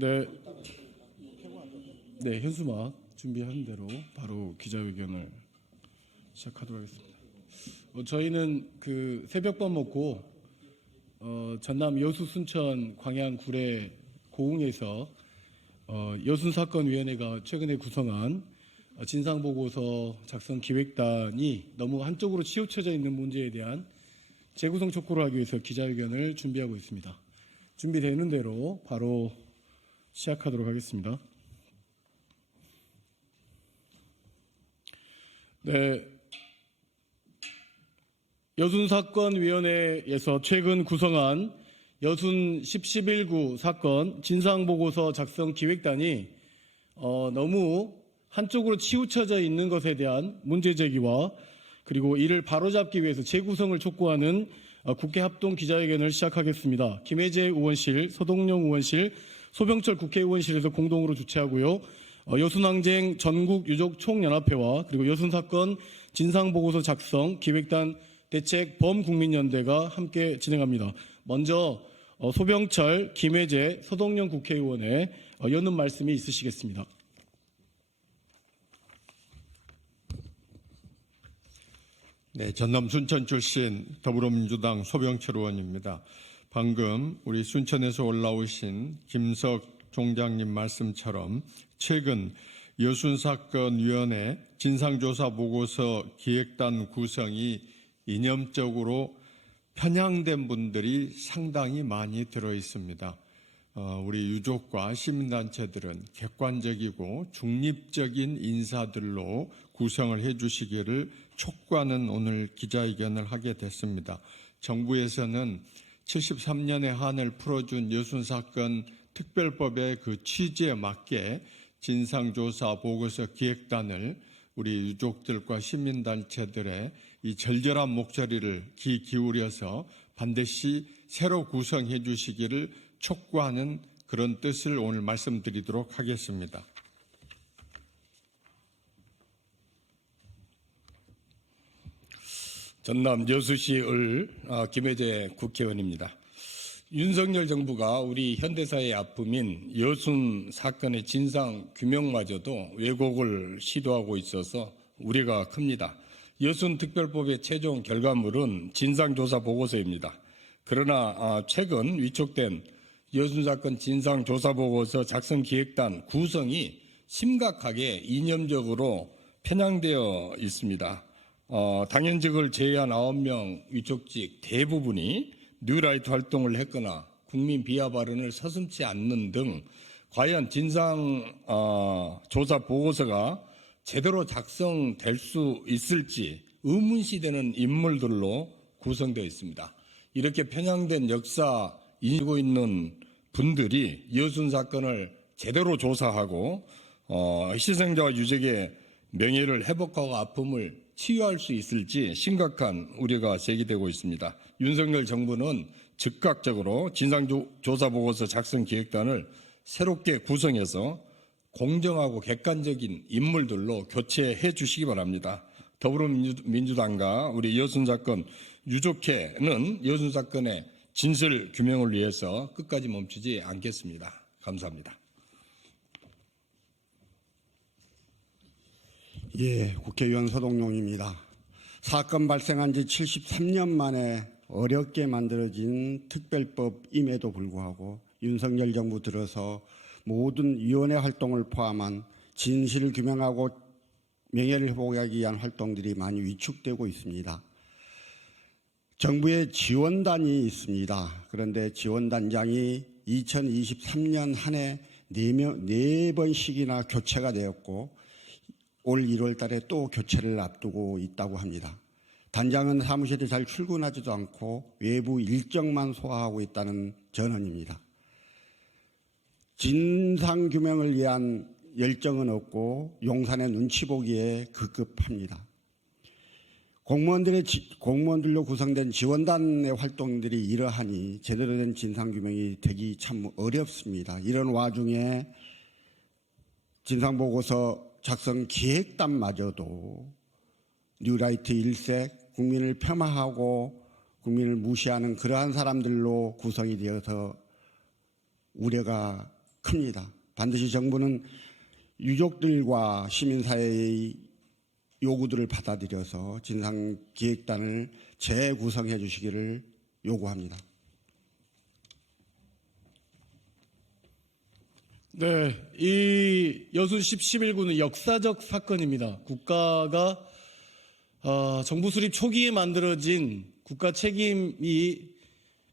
네, 네, 현수막 준비한 대로 바로 기자회견을 시작하도록 하겠습니다. 저희는 그 새벽밥 먹고 전남 여수 순천 광양 구례 고흥에서 여순사건위원회가 최근에 구성한 진상보고서 작성 기획단이 너무 한쪽으로 치우쳐져 있는 문제에 대한 재구성 촉구를 하기 위해서 기자회견을 준비하고 있습니다. 준비되는 대로 바로 시작하도록 하겠습니다. 네, 여순사건위원회에서 최근 구성한 여순 10.11구 사건 진상보고서 작성 기획단이 너무 한쪽으로 치우쳐져 있는 것에 대한 문제제기와 그리고 이를 바로잡기 위해서 재구성을 촉구하는 국회 합동 기자회견을 시작하겠습니다. 김혜재 의원실, 서동영 의원실, 소병철 국회의원실에서 공동으로 주최하고요. 여순항쟁 전국유족총연합회와 그리고 여순사건 진상보고서 작성 기획단 대책 범국민연대가 함께 진행합니다. 먼저 소병철, 김혜재, 서동영 국회의원의 여는 말씀이 있으시겠습니다. 네, 전남 순천 출신 더불어민주당 소병철 의원입니다. 방금 우리 순천에서 올라오신 김석 총장님 말씀처럼 최근 여순사건위원회 진상조사보고서 기획단 구성이 이념적으로 편향된 분들이 상당히 많이 들어 있습니다. 우리 유족과 시민단체들은 객관적이고 중립적인 인사들로 구성을 해주시기를 촉구하는 오늘 기자회견을 하게 됐습니다. 정부에서는 73년의 한을 풀어준 여순사건 특별법의 그 취지에 맞게 진상조사 보고서 기획단을 우리 유족들과 시민단체들의 이 절절한 목소리를 귀 기울여서 반드시 새로 구성해 주시기를 촉구하는 그런 뜻을 오늘 말씀드리도록 하겠습니다. 전남 여수시 김혜재 국회의원입니다. 윤석열 정부가 우리 현대사의 아픔인 여순 사건의 진상 규명마저도 왜곡을 시도하고 있어서 우려가 큽니다. 여순 특별법의 최종 결과물은 진상조사 보고서입니다. 그러나 최근 위촉된 여순 사건 진상조사 보고서 작성 기획단 구성이 심각하게 이념적으로 편향되어 있습니다. 당연직을 제외한 9명 위촉직 대부분이 뉴라이트 활동을 했거나 국민 비하 발언을 서슴지 않는 등 과연 진상조사 보고서가 제대로 작성될 수 있을지 의문시되는 인물들로 구성되어 있습니다. 이렇게 편향된 역사 인지고 있는 분들이 여순 사건을 제대로 조사하고 희생자와 유족의 명예를 회복하고 아픔을 치유할 수 있을지 심각한 우려가 제기되고 있습니다. 윤석열 정부는 즉각적으로 진상조사보고서 작성 기획단을 새롭게 구성해서 공정하고 객관적인 인물들로 교체해 주시기 바랍니다. 더불어민주당과 우리 여순 사건 유족회는 여순 사건의 진실 규명을 위해서 끝까지 멈추지 않겠습니다. 감사합니다. 예, 국회의원 서동용입니다. 사건 발생한 지 73년 만에 어렵게 만들어진 특별법임에도 불구하고 윤석열 정부 들어서 모든 위원회 활동을 포함한 진실을 규명하고 명예를 회복하기 위한 활동들이 많이 위축되고 있습니다. 정부의 지원단이 있습니다. 그런데 지원단장이 2023년 한 해 4번씩이나 교체가 되었고 올 1월 달에 또 교체를 앞두고 있다고 합니다. 단장은 사무실에 잘 출근하지도 않고 외부 일정만 소화하고 있다는 전언입니다. 진상규명을 위한 열정은 없고 용산의 눈치 보기에 급급합니다. 공무원들로 구성된 지원단의 활동들이 이러하니 제대로 된 진상규명이 되기 참 어렵습니다. 이런 와중에 진상보고서 작성 기획단마저도 뉴라이트 일색, 국민을 폄하하고 국민을 무시하는 그러한 사람들로 구성이 되어서 우려가 큽니다. 반드시 정부는 유족들과 시민사회의 요구들을 받아들여서 진상기획단을 재구성해 주시기를 요구합니다. 네, 이 여순 11구는 역사적 사건입니다. 국가가 정부 수립 초기에 만들어진 국가 책임이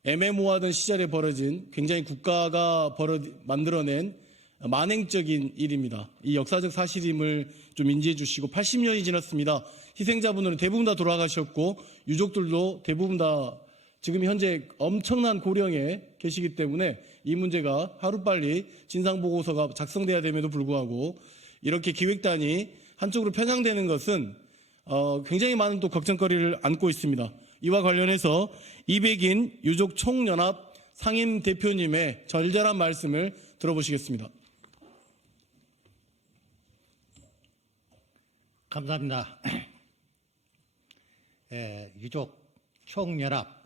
애매모호하던 시절에 벌어진 굉장히 국가가 만들어낸 만행적인 일입니다. 이 역사적 사실임을 좀 인지해 주시고 80년이 지났습니다. 희생자분들은 대부분 다 돌아가셨고 유족들도 대부분 다 지금 현재 엄청난 고령에 계시기 때문에 이 문제가 하루빨리 진상보고서가 작성돼야 됨에도 불구하고 이렇게 기획단이 한쪽으로 편향되는 것은 굉장히 많은 또 걱정거리를 안고 있습니다. 이와 관련해서 이백인 유족 총연합 상임 대표님의 절절한 말씀을 들어보시겠습니다. 감사합니다. 유족 총연합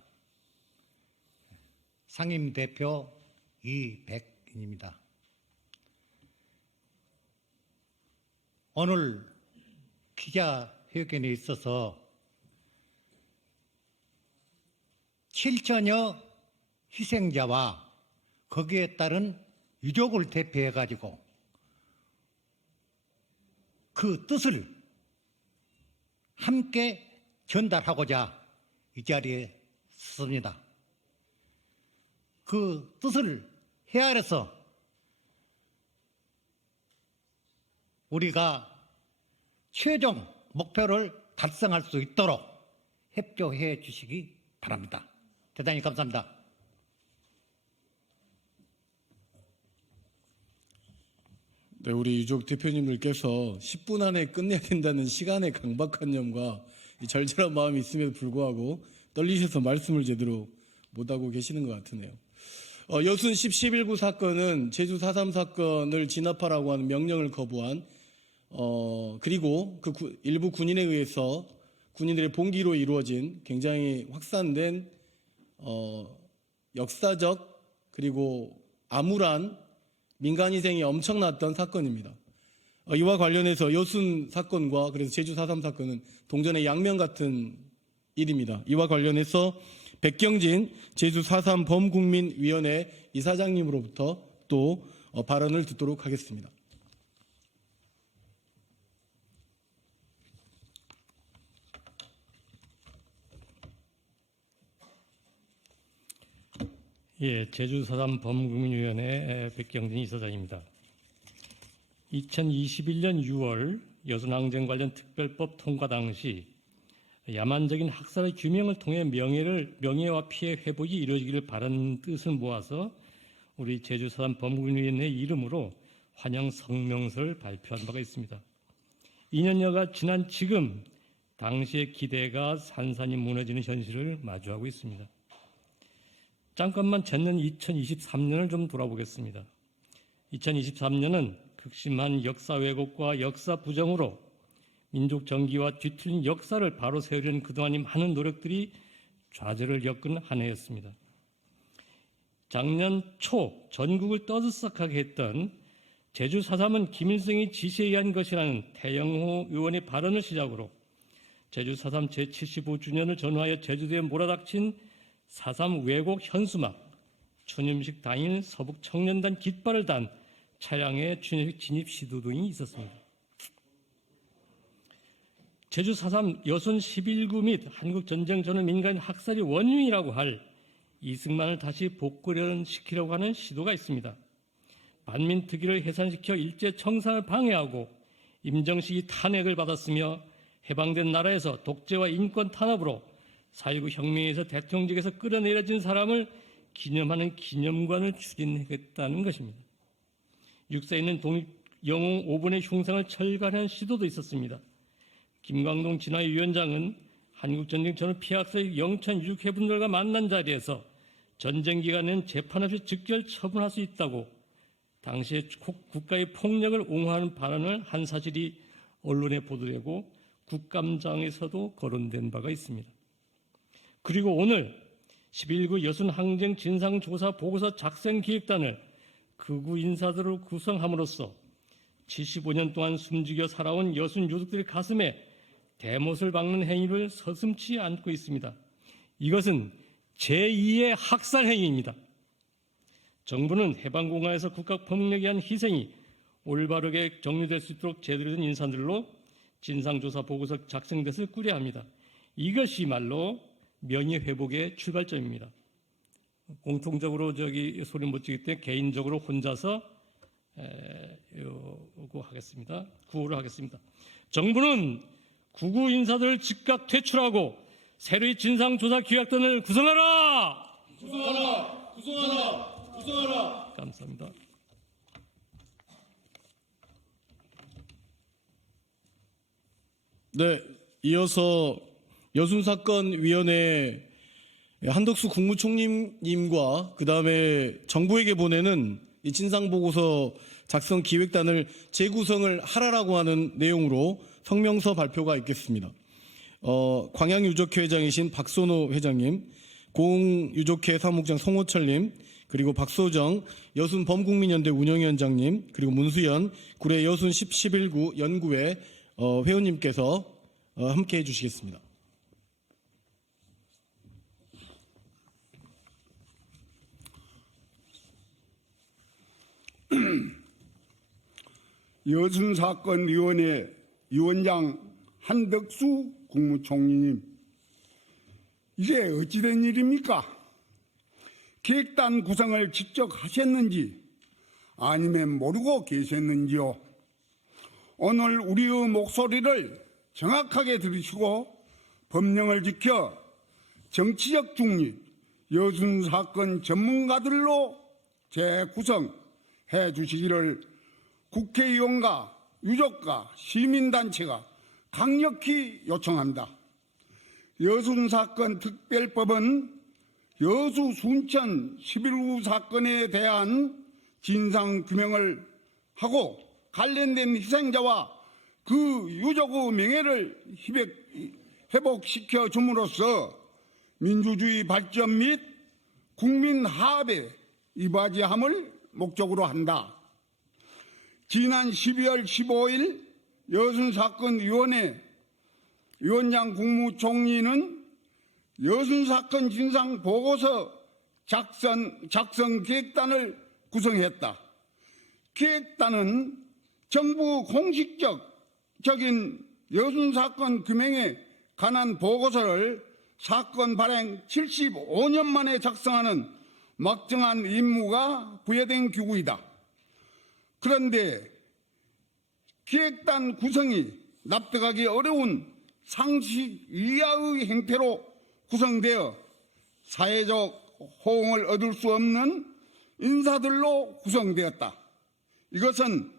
상임 대표 이백인입니다. 오늘 기자회견에 있어서 7천여 희생자와 거기에 따른 유족을 대표해 가지고 그 뜻을 함께 전달하고자 이 자리에 섰습니다. 그 뜻을 헤아려서 우리가 최종 목표를 달성할 수 있도록 협조해 주시기 바랍니다. 대단히 감사합니다. 네, 우리 유족 대표님들께서 10분 안에 끝내야 된다는 시간의 강박관념과 이 절절한 마음이 있음에도 불구하고 떨리셔서 말씀을 제대로 못하고 계시는 것 같으네요. 여순 11구 사건은 제주 4.3 사건을 진압하라고 하는 명령을 거부한 그리고 일부 군인에 의해서 군인들의 봉기로 이루어진 굉장히 확산된 역사적 그리고 암울한 민간희생이 엄청났던 사건입니다. 이와 관련해서 여순 사건과 그래서 제주 4.3 사건은 동전의 양면 같은 일입니다. 이와 관련해서 백경진 제주 4.3 범국민위원회 이사장님으로부터 또 발언을 듣도록 하겠습니다. 예, 제주 4.3 범국민위원회 백경진 이사장입니다. 2021년 6월 여순항쟁 관련 특별법 통과 당시 야만적인 학살의 규명을 통해 명예와 피해 회복이 이루어지기를 바라는 뜻을 모아서 우리 제주 4.3 범국민위원회 이름으로 환영 성명서를 발표한 바가 있습니다. 2년여가 지난 지금 당시의 기대가 산산이 무너지는 현실을 마주하고 있습니다. 잠깐만 전년 2023년을 좀 돌아보겠습니다. 2023년은 극심한 역사 왜곡과 역사 부정으로 민족 정기와 뒤틀린 역사를 바로 세우려는 그동안의 많은 노력들이 좌절을 겪은 한 해였습니다. 작년 초 전국을 떠들썩하게 했던 제주 4.3은 김일성이 지시에 의한 것이라는 태영호 의원의 발언을 시작으로 제주 4.3 제75주년을 전후하여 제주도에 몰아닥친 4.3 왜곡 현수막, 추념식 당일 서북 청년단 깃발을 단 차량의 추념식 진입 시도 등이 있었습니다. 제주 4.3 여순 11구 및 한국전쟁 전후 민간 학살이 원흉이라고 할 이승만을 다시 복구시키려고 하는 시도가 있습니다. 반민특위를 해산시켜 일제 청산을 방해하고 임정식이 탄핵을 받았으며 해방된 나라에서 독재와 인권 탄압으로 4.19 혁명에서 대통령직에서 끌어내려진 사람을 기념하는 기념관을 추진하겠다는 것입니다. 육사에 있는 독립영웅 5분의 흉상을 철거하는 시도도 있었습니다. 김광동 진화위 위원장은 한국전쟁 전후 피해학살 영천 유족회분들과 만난 자리에서 전쟁 기간에는 재판 없이 즉결 처분할 수 있다고 당시에 국가의 폭력을 옹호하는 발언을 한 사실이 언론에 보도되고 국감장에서도 거론된 바가 있습니다. 그리고 오늘 11구 여순 항쟁 진상조사 보고서 작성 기획단을 극우 인사들을 구성함으로써 75년 동안 숨죽여 살아온 여순 유족들의 가슴에 대못을 박는 행위를 서슴지 않고 있습니다. 이것은 제2의 학살 행위입니다. 정부는 해방공화에서 국가 폭력에 의한 희생이 올바르게 정리될 수 있도록 제대로 된 인사들로 진상조사 보고서 작성 것을 꾸려야 합니다. 이것이 말로 명예회복의 출발점입니다. 공통적으로 소리 못 지기 때문에 개인적으로 혼자서 구호를 하겠습니다. 정부는 극우 인사들을 즉각 퇴출하고 새로이 진상조사기획단을 구성하라! 구성하라! 구성하라! 구성하라! 감사합니다. 네, 이어서 여순사건위원회 한덕수 국무총리님과 그 다음에 정부에게 보내는 이 진상보고서 작성 기획단을 재구성을 하라라고 하는 내용으로 성명서 발표가 있겠습니다. 광양유족회 회장이신 박선호 회장님, 공유족회 사무국장 송호철님, 그리고 박소정 여순 범국민연대 운영위원장님, 그리고 문수연 구례 여순 11구 연구회 회원님께서 함께 해주시겠습니다. 여순사건위원회 위원장 한덕수 국무총리님, 이게 어찌된 일입니까? 기획단 구성을 직접 하셨는지 아니면 모르고 계셨는지요? 오늘 우리의 목소리를 정확하게 들으시고 법령을 지켜 정치적 중립, 여순사건 전문가들로 재구성해 주시기를 국회의원과 유족과 시민단체가 강력히 요청합니다. 여순사건 특별법은 여수 순천 11구 사건에 대한 진상규명을 하고 관련된 희생자와 그 유족의 명예를 회복시켜 줌으로써 민주주의 발전 및 국민 화합에 이바지함을 목적으로 한다. 지난 12월 15일 여순사건위원회 위원장 국무총리는 여순사건 진상보고서 작성 기획단을 구성했다. 기획단은 정부 공식적인 여순사건 규명에 관한 보고서를 사건 발행 75년 만에 작성하는 막중한 임무가 부여된 기구이다. 그런데 기획단 구성이 납득하기 어려운 상식 이하의 행태로 구성되어 사회적 호응을 얻을 수 없는 인사들로 구성되었다. 이것은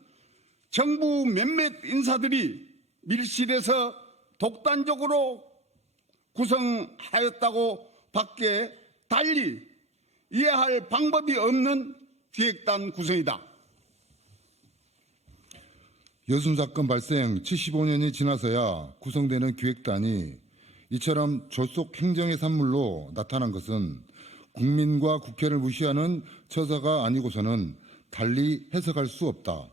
정부 몇몇 인사들이 밀실에서 독단적으로 구성하였다고 밖에 달리 이해할 방법이 없는 기획단 구성이다. 여순사건 발생 75년이 지나서야 구성되는 기획단이 이처럼 졸속 행정의 산물로 나타난 것은 국민과 국회를 무시하는 처사가 아니고서는 달리 해석할 수 없다.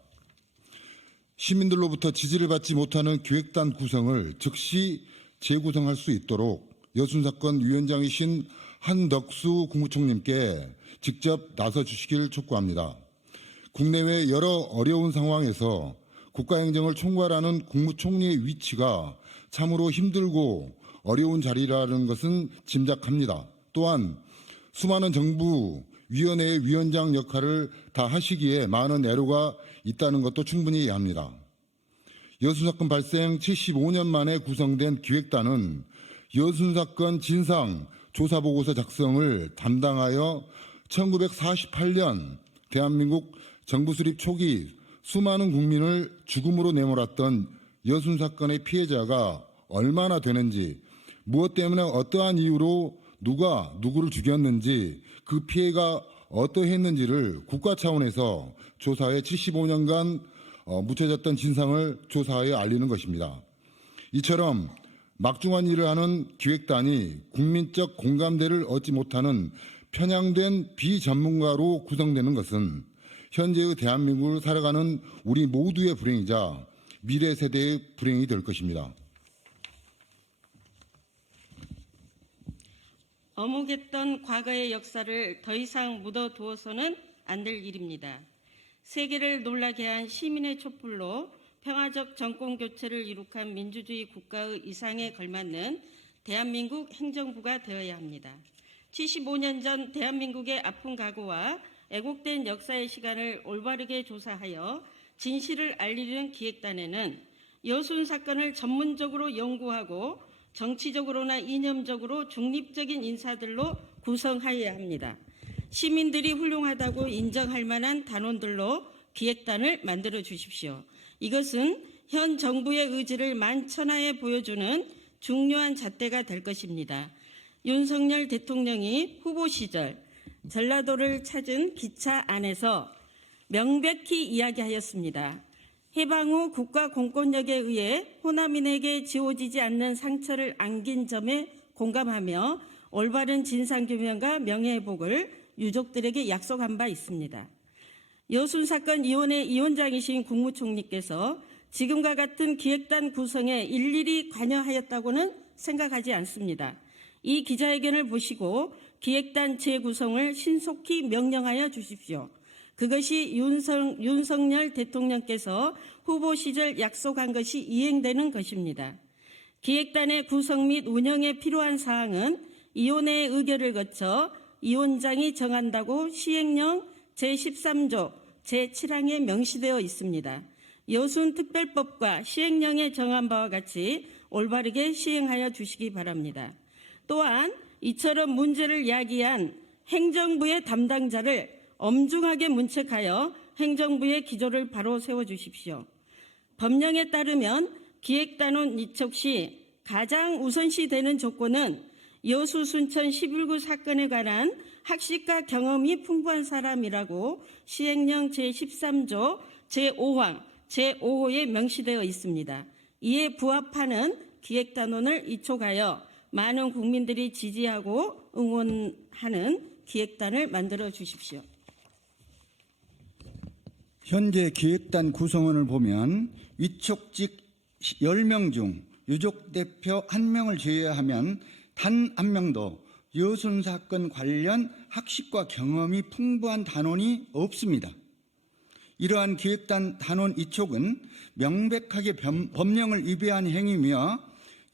시민들로부터 지지를 받지 못하는 기획단 구성을 즉시 재구성할 수 있도록 여순사건 위원장이신 한덕수 국무총리님께 직접 나서 주시길 촉구합니다. 국내외 여러 어려운 상황에서 국가행정을 총괄하는 국무총리의 위치가 참으로 힘들고 어려운 자리라는 것은 짐작합니다. 또한 수많은 정부 위원회의 위원장 역할을 다 하시기에 많은 애로가 있다는 것도 충분히 이해합니다. 여순사건 발생 75년 만에 구성된 기획단은 여순사건 진상 조사보고서 작성을 담당하여 1948년 대한민국 정부 수립 초기 수많은 국민을 죽음으로 내몰았던 여순사건의 피해자가 얼마나 되는지, 무엇 때문에 어떠한 이유로 누가 누구를 죽였는지, 그 피해가 어떠했는지를 국가 차원에서 조사해 75년간 묻혀졌던 진상을 조사하여 알리는 것입니다. 이처럼 막중한 일을 하는 기획단이 국민적 공감대를 얻지 못하는 편향된 비전문가로 구성되는 것은 현재의 대한민국을 살아가는 우리 모두의 불행이자 미래 세대의 불행이 될 것입니다. 어묵했던 과거의 역사를 더 이상 묻어두어서는 안 될 일입니다. 세계를 놀라게 한 시민의 촛불로 평화적 정권 교체를 이룩한 민주주의 국가의 이상에 걸맞는 대한민국 행정부가 되어야 합니다. 75년 전 대한민국의 아픈 각오와 애국된 역사의 시간을 올바르게 조사하여 진실을 알리려는 기획단에는 여순 사건을 전문적으로 연구하고 정치적으로나 이념적으로 중립적인 인사들로 구성하여야 합니다. 시민들이 훌륭하다고 인정할 만한 단원들로 기획단을 만들어 주십시오. 이것은 현 정부의 의지를 만천하에 보여주는 중요한 잣대가 될 것입니다. 윤석열 대통령이 후보 시절 전라도를 찾은 기차 안에서 명백히 이야기하였습니다. 해방 후 국가 공권력에 의해 호남인에게 지워지지 않는 상처를 안긴 점에 공감하며 올바른 진상규명과 명예회복을 유족들에게 약속한 바 있습니다. 여순 사건 위원회 위원장이신 국무총리께서 지금과 같은 기획단 구성에 일일이 관여하였다고는 생각하지 않습니다. 이 기자회견을 보시고 기획단 재구성을 신속히 명령하여 주십시오. 그것이 윤석열 대통령께서 후보 시절 약속한 것이 이행되는 것입니다. 기획단의 구성 및 운영에 필요한 사항은 위원회의 의결을 거쳐 위원장이 정한다고 시행령 제13조 제7항에 명시되어 있습니다. 여순 특별법과 시행령에 정한 바와 같이 올바르게 시행하여 주시기 바랍니다. 또한 이처럼 문제를 야기한 행정부의 담당자를 엄중하게 문책하여 행정부의 기조를 바로 세워주십시오. 법령에 따르면 기획단원 이촉 시 가장 우선시 되는 조건은 여수 순천 11구 사건에 관한 학식과 경험이 풍부한 사람이라고 시행령 제13조 제5항 제5호에 명시되어 있습니다. 이에 부합하는 기획단원을 이촉하여 많은 국민들이 지지하고 응원하는 기획단을 만들어 주십시오. 현재 기획단 구성원을 보면 위촉직 10명 중 유족 대표 1명을 제외하면 단 1명도 여순 사건 관련 학식과 경험이 풍부한 단원이 없습니다. 이러한 기획단 단원 이촉은 명백하게 법령을 위배한 행위며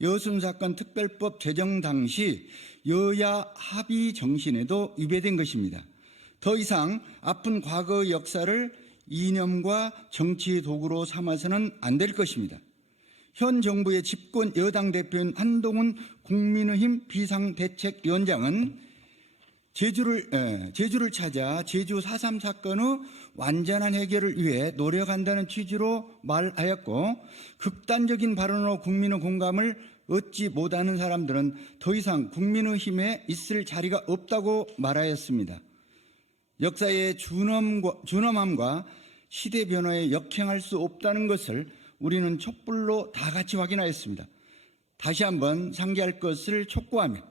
여순 사건 특별법 제정 당시 여야 합의 정신에도 위배된 것입니다. 더 이상 아픈 과거의 역사를 이념과 정치의 도구로 삼아서는 안 될 것입니다. 현 정부의 집권 여당 대표인 한동훈 국민의힘 비상대책위원장은 제주를 찾아 제주 4.3 사건의 완전한 해결을 위해 노력한다는 취지로 말하였고, 극단적인 발언으로 국민의 공감을 얻지 못하는 사람들은 더 이상 국민의힘에 있을 자리가 없다고 말하였습니다. 역사의 준엄함과 시대 변화에 역행할 수 없다는 것을 우리는 촛불로 다 같이 확인하였습니다. 다시 한번 상기할 것을 촉구하며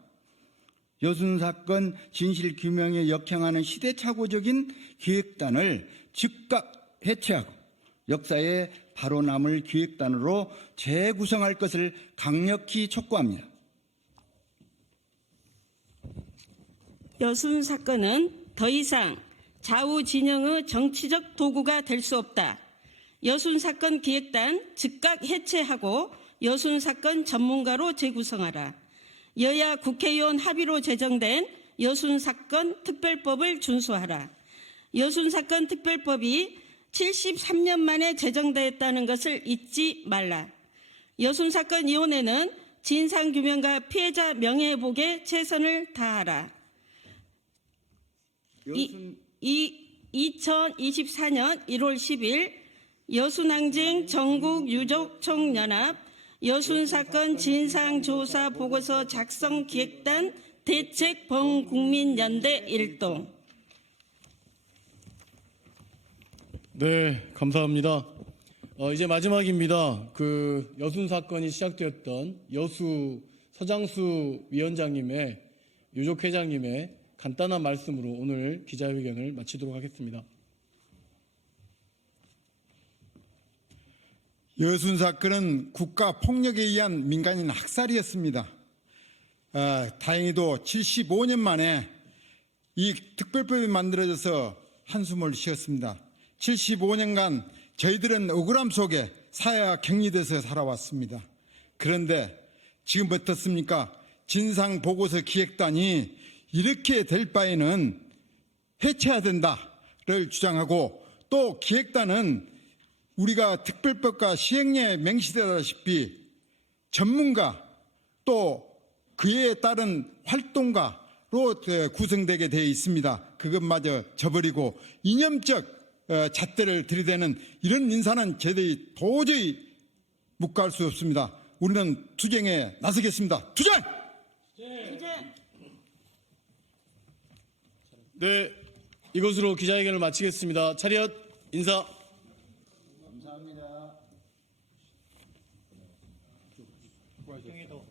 여순 사건 진실 규명에 역행하는 시대착오적인 기획단을 즉각 해체하고 역사에 바로 남을 기획단으로 재구성할 것을 강력히 촉구합니다. 여순 사건은 더 이상 좌우 진영의 정치적 도구가 될 수 없다. 여순 사건 기획단 즉각 해체하고 여순 사건 전문가로 재구성하라. 여야 국회의원 합의로 제정된 여순 사건 특별법을 준수하라. 여순 사건 특별법이 73년 만에 제정되었다는 것을 잊지 말라. 여순 사건 위원회는 진상규명과 피해자 명예회복에 최선을 다하라. 2024년 1월 10일 여순항쟁 전국유족총연합 여순사건 진상조사 보고서 작성 기획단 대책 범국민연대 일동. 네, 감사합니다. 이제 마지막입니다. 그 여순 사건이 시작되었던 여수 서장수 위원장님의 유족회장님의 간단한 말씀으로 오늘 기자회견을 마치도록 하겠습니다. 여순 사건은 국가 폭력에 의한 민간인 학살이었습니다. 다행히도 75년 만에 이 특별법이 만들어져서 한숨을 쉬었습니다. 75년간 저희들은 억울함 속에 사회와 격리돼서 살아왔습니다. 그런데 지금 어떻습니까? 진상보고서 기획단이 이렇게 될 바에는 해체해야 된다를 주장하고, 또 기획단은 우리가 특별법과 시행령에 명시되다시피 전문가 또 그에 따른 활동가로 구성되게 되어 있습니다. 그것마저 저버리고 이념적 잣대를 들이대는 이런 인사는 저희들이 도저히 묵과할 수 없습니다. 우리는 투쟁에 나서겠습니다. 투쟁! 네, 이것으로 기자회견을 마치겠습니다. 차렷 인사. 국정에도